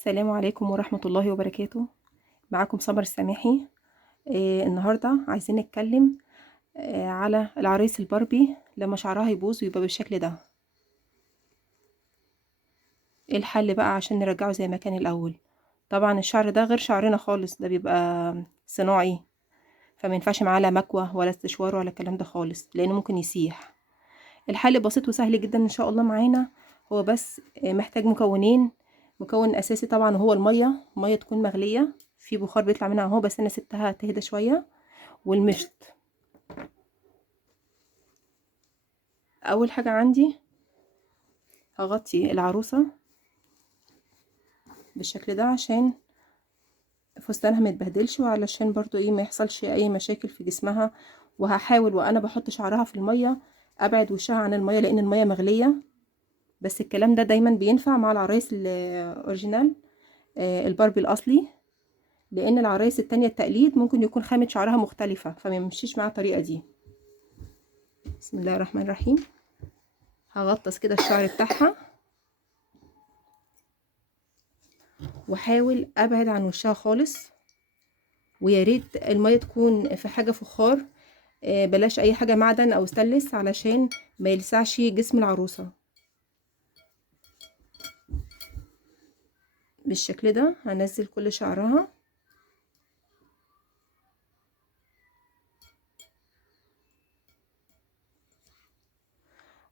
السلام عليكم ورحمة الله وبركاته. معاكم سمر السماحي. النهاردة عايزين نتكلم على العرايس الباربي لما شعرها يبوظ ويبقى بالشكل ده. ايه الحل بقى عشان نرجعه زي ما كان الأول؟ طبعا الشعر ده غير شعرنا خالص، ده بيبقى صناعي، فما ينفعش معاه لا مكوة ولا استشوار ولا الكلام ده خالص، لأنه ممكن يسيح. الحل بسيط وسهل جدا إن شاء الله معانا. هو بس محتاج مكونين. مكون أساسي طبعا هو المية، مية تكون مغلية، في بخار بيطلع منها اهو، بس أنا سبتها تهدى شوية. والمشط. أول حاجة عندي هغطي العروسة بالشكل ده عشان فستانها متبهدلش، وعلشان برضو ايه ما يحصلش اي مشاكل في جسمها. وهحاول وانا بحط شعرها في المية ابعد وشها عن المية، لان المية مغلية. بس الكلام ده دايما بينفع مع العرايس الاوريجينال، الباربي الاصلي. لان العرايس التانية التقليد ممكن يكون خامة شعرها مختلفة، فما يمشيش مع الطريقة دي. بسم الله الرحمن الرحيم. هغطس كده الشعر بتاعها، واحاول ابعد عن وشها خالص. ويا ريت المية تكون في حاجة فخار، بلاش اي حاجة معدن او ستانلس علشان ما يلسعش جسم العروسة. بالشكل ده هنزل كل شعرها.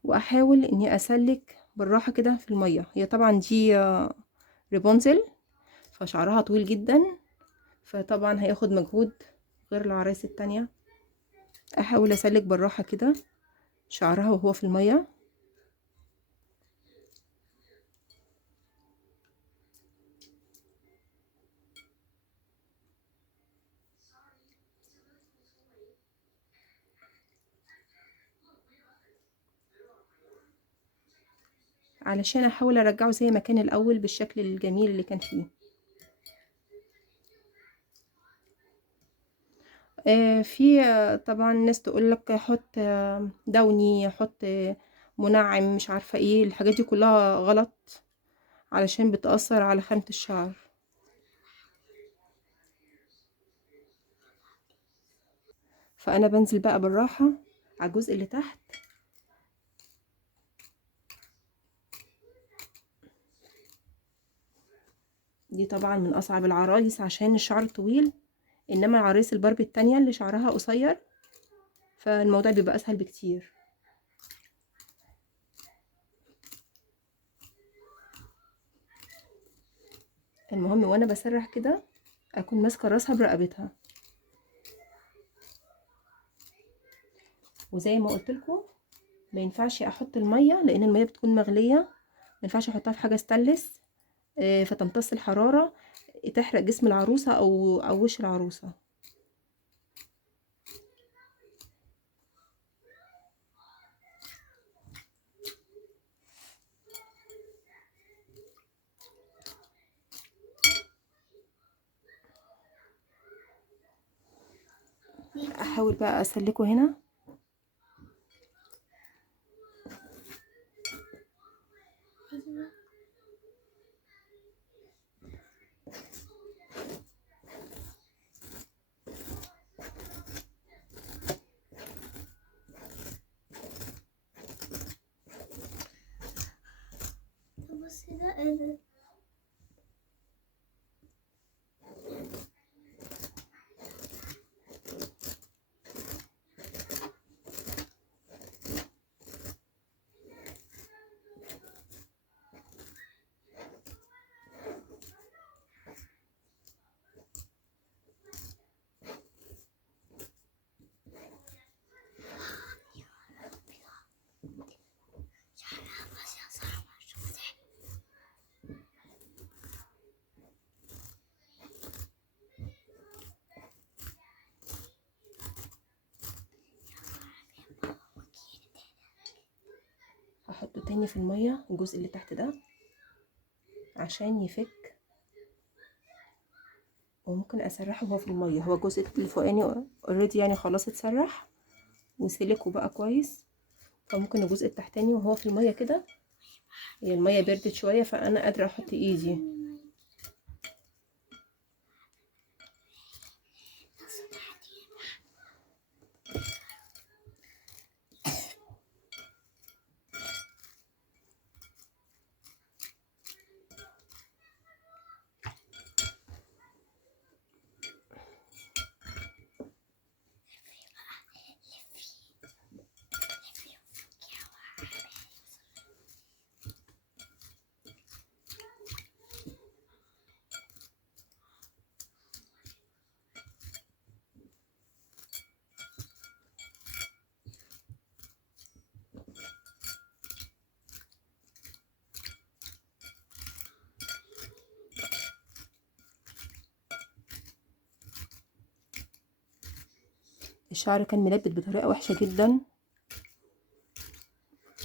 واحاول اني اسلك بالراحة كده في المية. هي طبعا دي ريبونزل، فشعرها طويل جدا، فطبعا هياخد مجهود غير العرايس التانية. احاول اسلك بالراحة كده شعرها وهو في المية. علشان احاول ارجعه زي ما كان الاول بالشكل الجميل اللي كان فيه. في طبعا ناس تقول لك حط دوني، حط منعم، مش عارفة ايه الحاجات دي كلها غلط، علشان بتأثر على خامة الشعر. فانا بنزل بقى بالراحة على الجزء اللي تحت. دي طبعا من اصعب العرايس عشان الشعر طويل، انما العرايس الباربي التانية اللي شعرها قصير فالموضوع بيبقى اسهل بكتير. المهم وانا بسرح كده اكون ماسكه راسها برقبتها. وزي ما قلت لكم ما ينفعش احط الميه، لان الميه بتكون مغليه. ما ينفعش احطها في حاجه ستانلس فتمتص الحراره، تحرق جسم العروسه او وش العروسه. احاول بقى اسلكه هنا. بصي ده ايه ده؟ احطه تاني في الميه الجزء اللي تحت ده عشان يفك. وممكن اسرحه وهو في الميه. هو الجزء الفوقاني اوريدي يعني خلاص اتسرح وسلكه بقى كويس. فممكن الجزء التحتاني وهو في الميه كده، هي الميه بردت شويه فانا قادره احط ايدي الشعر كان ملبد بطريقة وحشة جدا،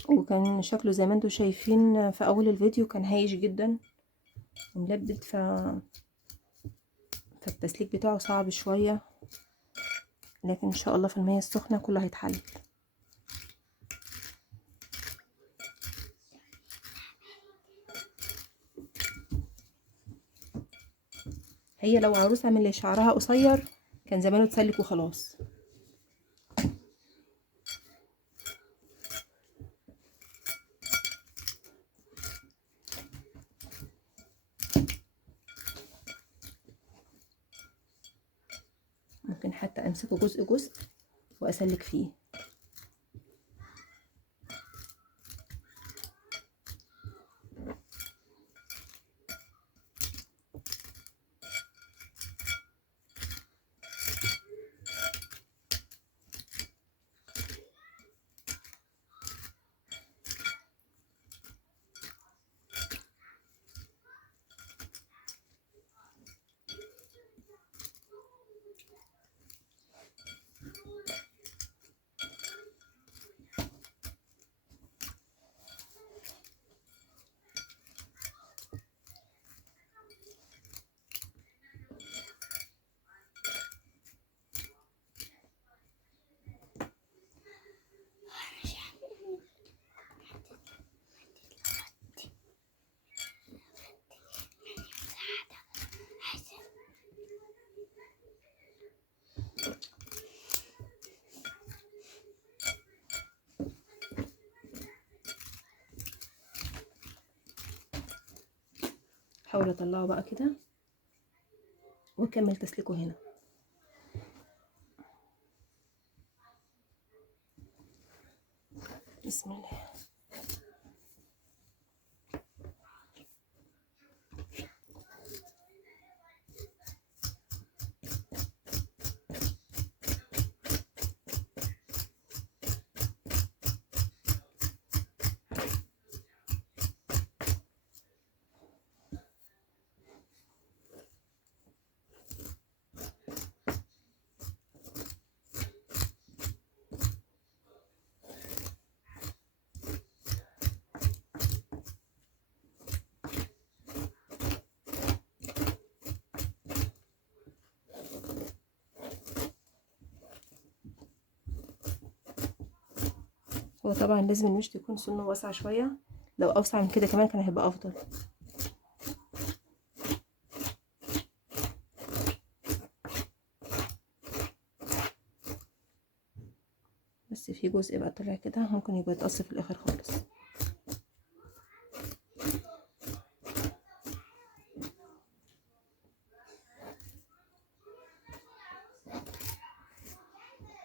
وكان شكله زي ما انتوا شايفين في اول الفيديو كان هايش جدا وملبد. فالتسليك بتاعه صعب شوية، لكن ان شاء الله في المية السخنة كله هيتحل. هي لو عروسة من اللي شعرها قصير كان زمانه اتسلك وخلاص. ممكن حتى امسكه جزء جزء واسلك فيه. حاول اطلعه بقى كده واكمل تسليكه هنا. بسم الله. هو طبعا لازم المشط يكون سنه واسع شوية، لو اوسع من كده كمان كان هيبقى افضل. بس في جزء بقى طلع كده ممكن يبقى يتقص في الاخر خالص.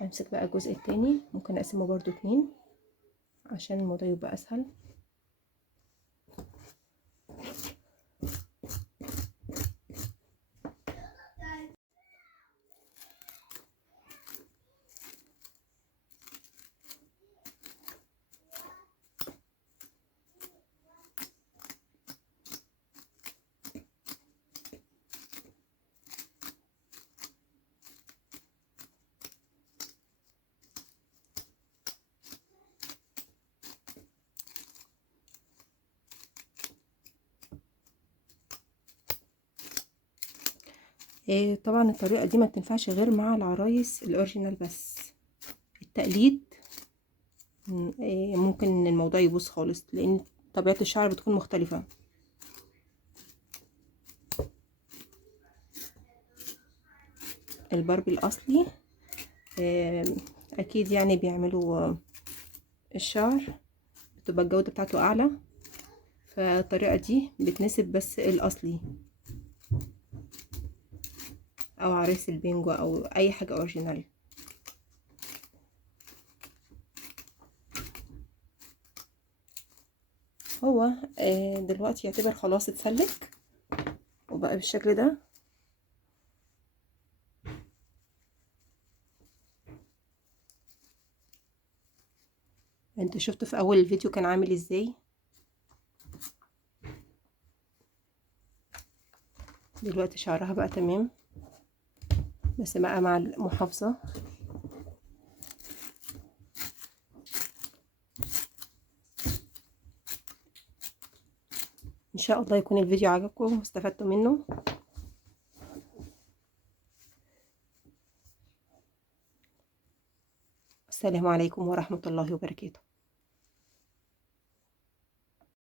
همسك بقى الجزء التاني، ممكن اقسمه برضو 2 عشان الموضوع يبقى اسهل. طبعا الطريقة دي ما بتنفعش غير مع العرايس الاوريجينال بس. التقليد ممكن الموضوع يبوظ خالص، لان طبيعة الشعر بتكون مختلفة. الباربي الاصلي اكيد يعني بيعملوا الشعر بتبقى الجودة بتاعته اعلى، فالطريقة دي بتناسب بس الاصلي او عرايس البينجو او اي حاجة اوريجينال. هو دلوقتي يعتبر خلاص اتسلك وبقى بالشكل ده. انت شفت في اول الفيديو كان عامل ازاي. دلوقتي شعرها بقى تمام، بس بقى مع المحافظة شاء الله يكون الفيديو عجبكم واستفدتوا منه. السلام عليكم ورحمة الله وبركاته.